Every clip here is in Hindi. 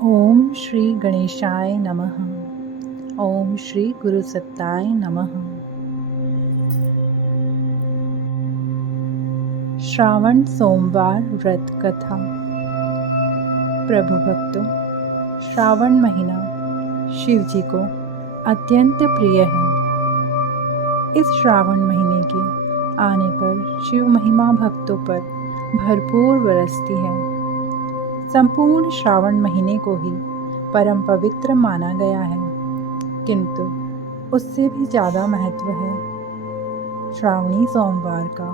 ओम श्री गणेशाय नमः। ओम श्री गुरुसत्ताय नमः। श्रावण सोमवार व्रत कथा। प्रभु भक्तों, श्रावण महीना शिव जी को अत्यंत प्रिय है। इस श्रावण महीने के आने पर शिव महिमा भक्तों पर भरपूर बरसती है। संपूर्ण श्रावण महीने को ही परम पवित्र माना गया है, किंतु उससे भी ज़्यादा महत्व है श्रावणी सोमवार का।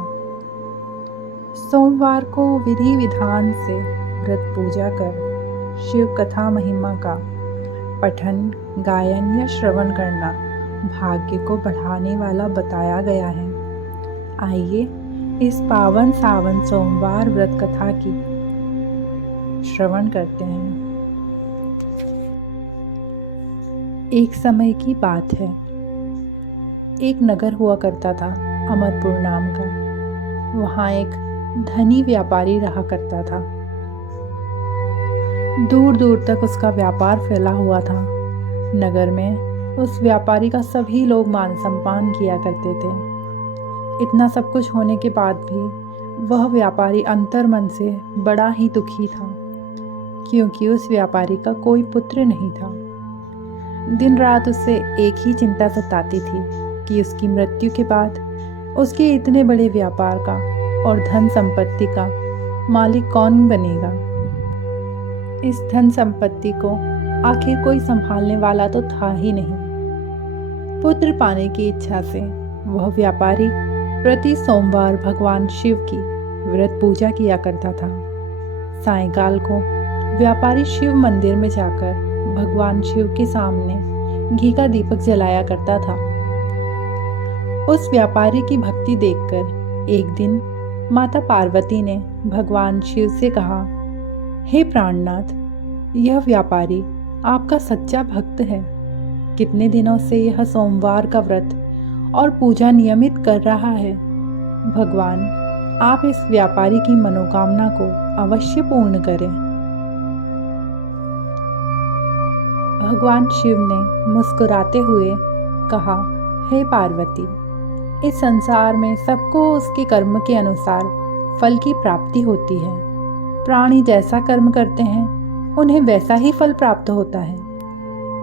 सोमवार को विधि विधान से व्रत पूजा कर शिव कथा महिमा का पठन, गायन या श्रवण करना भाग्य को बढ़ाने वाला बताया गया है। आइए इस पावन सावन सोमवार व्रत कथा की श्रवण करते हैं। एक समय की बात है। एक नगर हुआ करता था, अमरपुर नाम का। वहाँ एक धनी व्यापारी रहा करता था। दूर दूर तक उसका व्यापार फैला हुआ था। नगर में उस व्यापारी का सभी लोग मान सम्मान किया करते थे। इतना सब कुछ होने के बाद भी वह व्यापारी अंतर्मन से बड़ा ही दुखी था, क्योंकि उस व्यापारी का कोई पुत्र नहीं था। दिन रात उसे एक ही चिंता सताती थी कि उसकी मृत्यु के बाद उसके इतने बड़े व्यापार का और धन संपत्ति का मालिक कौन बनेगा। इस धन संपत्ति को आखिर कोई संभालने वाला तो था ही नहीं। पुत्र पाने की इच्छा से वह व्यापारी प्रति सोमवार भगवान शिव की व्रत पूजा किया करता था। सायंकाल को व्यापारी शिव मंदिर में जाकर भगवान शिव के सामने घी का दीपक जलाया करता था। उस व्यापारी की भक्ति देखकर एक दिन माता पार्वती ने भगवान शिव से कहा, हे प्राणनाथ, यह व्यापारी आपका सच्चा भक्त है। कितने दिनों से यह सोमवार का व्रत और पूजा नियमित कर रहा है। भगवान, आप इस व्यापारी की मनोकामना को अवश्य पूर्ण करें। भगवान शिव ने मुस्कुराते हुए कहा, हे पार्वती, इस संसार में सबको उसके कर्म के अनुसार फल की प्राप्ति होती है। प्राणी जैसा कर्म करते हैं उन्हें वैसा ही फल प्राप्त होता है।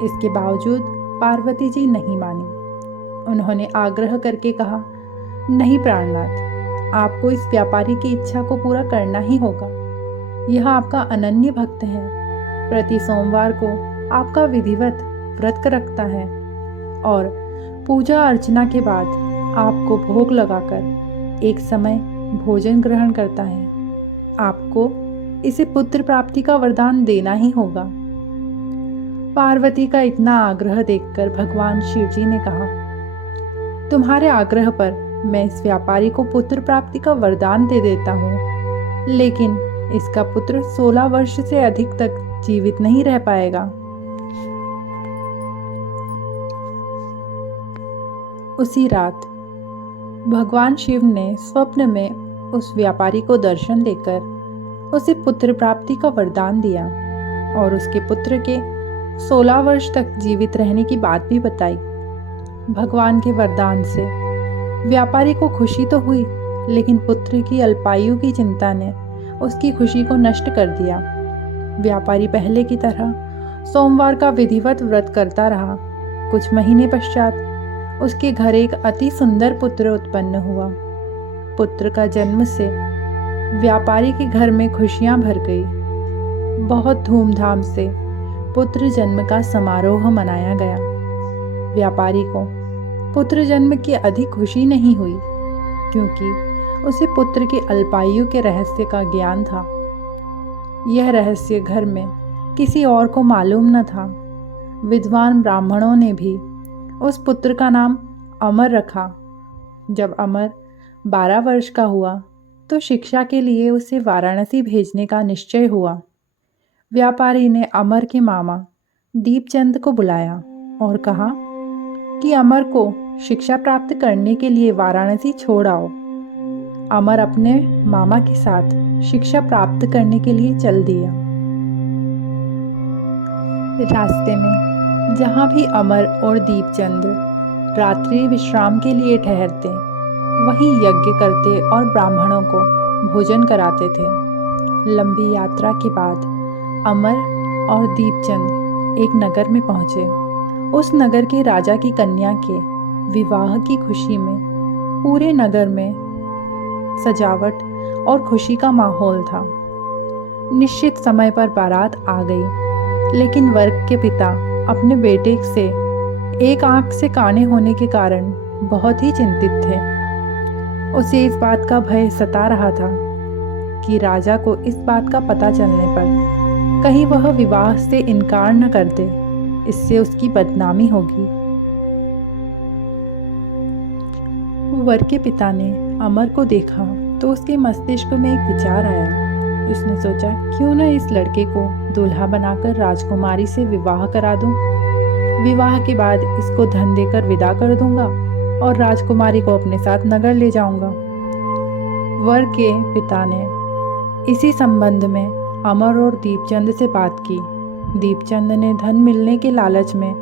इसके बावजूद पार्वती जी नहीं मानी। उन्होंने आग्रह करके कहा, नहीं प्राणनाथ, आपको इस व्यापारी की इच्छा को पूरा करना ही होगा। यह आपका अनन्य भक्त है। प्रति सोमवार को आपका विधिवत व्रत रखता है और पूजा अर्चना के बाद आपको भोग लगाकर एक समय भोजन ग्रहण करता है। आपको इसे पुत्र प्राप्ति का वरदान देना ही होगा। पार्वती का इतना आग्रह देखकर भगवान शिव जी ने कहा, तुम्हारे आग्रह पर मैं इस व्यापारी को पुत्र प्राप्ति का वरदान दे देता हूँ, लेकिन इसका पुत्र 16 वर्ष से अधिक तक जीवित नहीं रह पाएगा। उसी रात भगवान शिव ने स्वप्न में उस व्यापारी को दर्शन देकर उसे पुत्र प्राप्ति का वरदान दिया और उसके पुत्र के 16 वर्ष तक जीवित रहने की बात भी बताई। भगवान के वरदान से व्यापारी को खुशी तो हुई, लेकिन पुत्र की अल्पायु की चिंता ने उसकी खुशी को नष्ट कर दिया। व्यापारी पहले की तरह सोमवार का विधिवत व्रत करता रहा। कुछ महीने पश्चात उसके घर एक अति सुंदर पुत्र उत्पन्न हुआ। पुत्र का जन्म से व्यापारी के घर में खुशियां भर गई। बहुत धूमधाम से पुत्र जन्म का समारोह मनाया गया। व्यापारी को पुत्र जन्म की अधिक खुशी नहीं हुई, क्योंकि उसे पुत्र के अल्पायु के रहस्य का ज्ञान था। यह रहस्य घर में किसी और को मालूम न था। विद्वान ब्राह्मणों ने भी उस पुत्र का नाम अमर रखा। जब अमर 12 वर्ष का हुआ तो शिक्षा के लिए उसे वाराणसी भेजने का निश्चय हुआ। व्यापारी ने अमर के मामा दीपचंद को बुलाया और कहा कि अमर को शिक्षा प्राप्त करने के लिए वाराणसी छोड़ आओ। अमर अपने मामा के साथ शिक्षा प्राप्त करने के लिए चल दिया। रास्ते में जहाँ भी अमर और दीपचंद रात्रि विश्राम के लिए ठहरते, वहीं यज्ञ करते और ब्राह्मणों को भोजन कराते थे। लंबी यात्रा के बाद अमर और दीपचंद एक नगर में पहुंचे। उस नगर के राजा की कन्या के विवाह की खुशी में पूरे नगर में सजावट और खुशी का माहौल था। निश्चित समय पर बारात आ गई, लेकिन वर के पिता अपने बेटे से एक आंख से काने होने के कारण बहुत ही चिंतित थे। उसे इस बात का भय सता रहा था कि राजा को इस बात का पता चलने पर कहीं वह विवाह से इनकार न कर दे, इससे उसकी बदनामी होगी। वर के पिता ने अमर को देखा तो उसके मस्तिष्क में एक विचार आया। उसने सोचा, क्यों न इस लड़के को दूल्हा बनाकर राजकुमारी से विवाह करा दूं। विवाह के बाद इसको धन देकर विदा कर दूंगा और राजकुमारी को अपने साथ नगर ले जाऊंगा। वर के पिता ने इसी संबंध में अमर और दीपचंद से बात की। दीपचंद ने धन मिलने के लालच में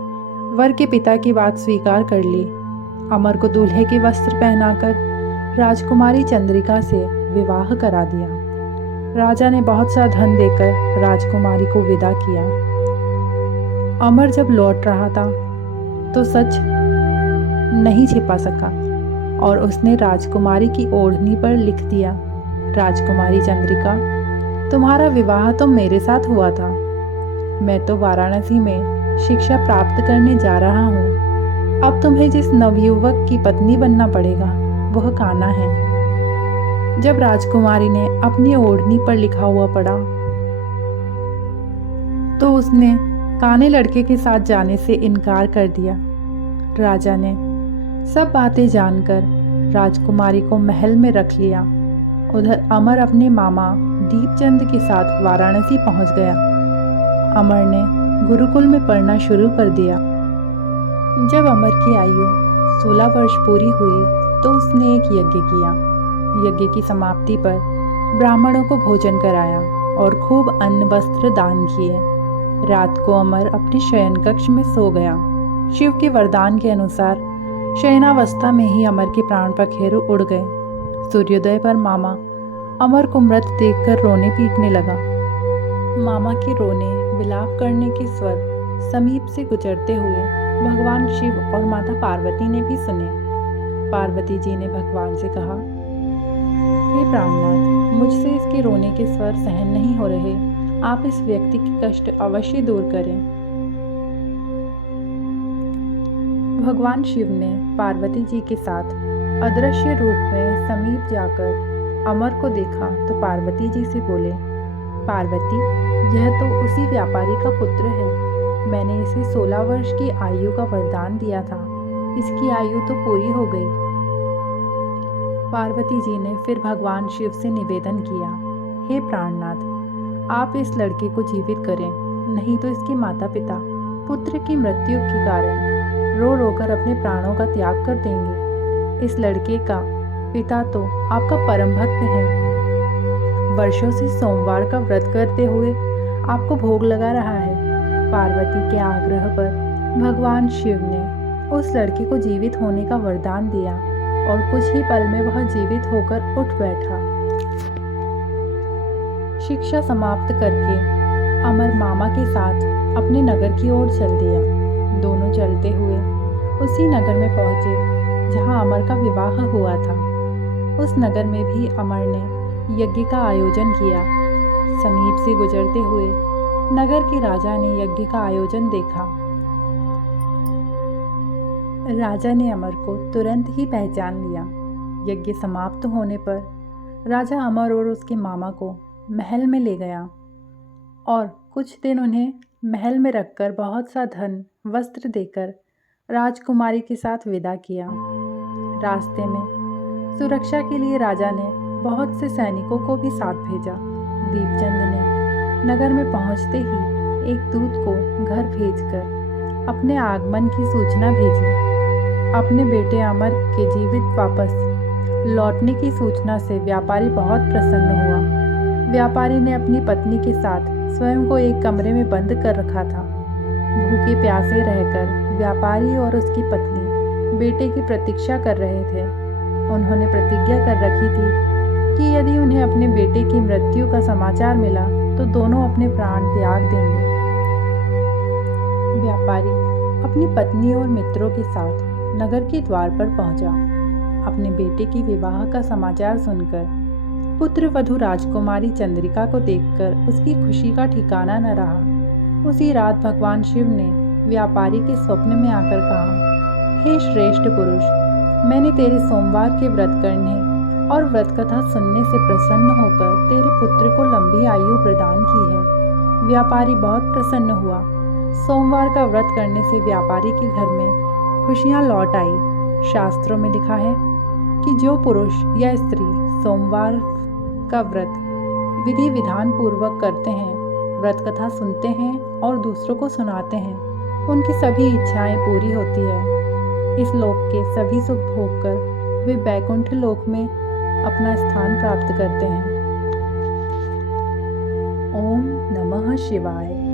वर के पिता की बात स्वीकार कर ली। अमर को दूल्हे के वस्त्र पहनाकर राजकुमारी चंद्रिका से विवाह करा दिया। राजा ने बहुत सा धन देकर राजकुमारी को विदा किया। अमर जब लौट रहा था तो सच नहीं छिपा सका और उसने राजकुमारी की ओढ़नी पर लिख दिया, राजकुमारी चंद्रिका, तुम्हारा विवाह तो मेरे साथ हुआ था। मैं तो वाराणसी में शिक्षा प्राप्त करने जा रहा हूँ। अब तुम्हें जिस नवयुवक की पत्नी बनना पड़ेगा वह कान्हा है। जब राजकुमारी ने अपनी ओढ़नी पर लिखा हुआ पढ़ा तो उसने काने लड़के के साथ जाने से इनकार कर दिया। राजा ने सब बातें जानकर राजकुमारी को महल में रख लिया। उधर अमर अपने मामा दीपचंद के साथ वाराणसी पहुंच गया। अमर ने गुरुकुल में पढ़ना शुरू कर दिया। जब अमर की आयु 16 वर्ष पूरी हुई तो उसने एक यज्ञ किया। यज्ञ की समाप्ति पर ब्राह्मणों को भोजन कराया और खूब अन्न वस्त्र दान किए। रात को अमर अपने शयन कक्ष में सो गया। शिव के वरदान के अनुसार शयनावस्था में ही अमर के प्राण पखेरु उड़ गए। सूर्योदय पर मामा अमर को मृत देखकर रोने पीटने लगा। मामा के रोने विलाप करने के स्वर समीप से गुजरते हुए भगवान शिव और माता पार्वती ने भी सुने। पार्वती जी ने भगवान से कहा, हे प्राणनाथ, मुझसे इसके रोने के स्वर सहन नहीं हो रहे। आप इस व्यक्ति के कष्ट अवश्य दूर करें। भगवान शिव ने पार्वती जी के साथ अदृश्य रूप में समीप जाकर अमर को देखा तो पार्वती जी से बोले, पार्वती, यह तो उसी व्यापारी का पुत्र है। मैंने इसे 16 वर्ष की आयु का वरदान दिया था। इसकी आयु तो पूरी हो गई। पार्वती जी ने फिर भगवान शिव से निवेदन किया, हे प्राणनाथ, आप इस लड़के को जीवित करें, नहीं तो इसके माता पिता पुत्र की मृत्यु के कारण रो रो कर अपने प्राणों का त्याग कर देंगे। इस लड़के का पिता तो आपका परम भक्त है। वर्षों से सोमवार का व्रत करते हुए आपको भोग लगा रहा है। पार्वती के आग्रह पर भगवान शिव ने उस लड़के को जीवित होने का वरदान दिया और कुछ ही पल में वह जीवित होकर उठ बैठा। शिक्षा समाप्त करके अमर मामा के साथ अपने नगर की ओर चल दिया। दोनों चलते हुए उसी नगर में पहुंचे जहां अमर का विवाह हुआ था। उस नगर में भी अमर ने यज्ञ का आयोजन किया। समीप से गुजरते हुए नगर के राजा ने यज्ञ का आयोजन देखा। राजा ने अमर को तुरंत ही पहचान लिया। यज्ञ समाप्त होने पर राजा अमर और उसके मामा को महल में ले गया और कुछ दिन उन्हें महल में रखकर बहुत सा धन वस्त्र देकर राजकुमारी के साथ विदा किया। रास्ते में सुरक्षा के लिए राजा ने बहुत से सैनिकों को भी साथ भेजा। दीपचंद ने नगर में पहुंचते ही एक दूत को घर भेजकर अपने आगमन की सूचना भेजी। अपने बेटे अमर के जीवित वापस लौटने की सूचना से व्यापारी बहुत प्रसन्न हुआ। व्यापारी ने अपनी पत्नी के साथ स्वयं को एक कमरे में बंद कर रखा था। भूखे प्यासे रहकर व्यापारी और उसकी पत्नी बेटे की प्रतीक्षा कर रहे थे। उन्होंने प्रतिज्ञा कर रखी थी कि यदि उन्हें अपने बेटे की मृत्यु का समाचार मिला तो दोनों अपने प्राण त्याग देंगे। व्यापारी अपनी पत्नी और मित्रों के साथ नगर के द्वार पर पहुंचा। अपने बेटे की विवाह का समाचार सुनकर पुत्र वधू राजकुमारी चंद्रिका को देखकर उसकी खुशी का ठिकाना न रहा। उसी रात भगवान शिव ने व्यापारी के स्वप्न में आकर कहा, हे श्रेष्ठ पुरुष, मैंने तेरे सोमवार के व्रत करने और व्रत कथा सुनने से प्रसन्न होकर तेरे पुत्र को लंबी आयु प्रदान की है। व्यापारी बहुत प्रसन्न हुआ। सोमवार का व्रत करने से व्यापारी के घर में खुशियां लौट आई। शास्त्रों में लिखा है कि जो पुरुष या स्त्री सोमवार का व्रत विधि विधान पूर्वक करते हैं, व्रत कथा सुनते हैं और दूसरों को सुनाते हैं, उनकी सभी इच्छाएं पूरी होती है। इस लोक के सभी सुख भोगकर वे बैकुंठ लोक में अपना स्थान प्राप्त करते हैं। ओम नमः शिवाय।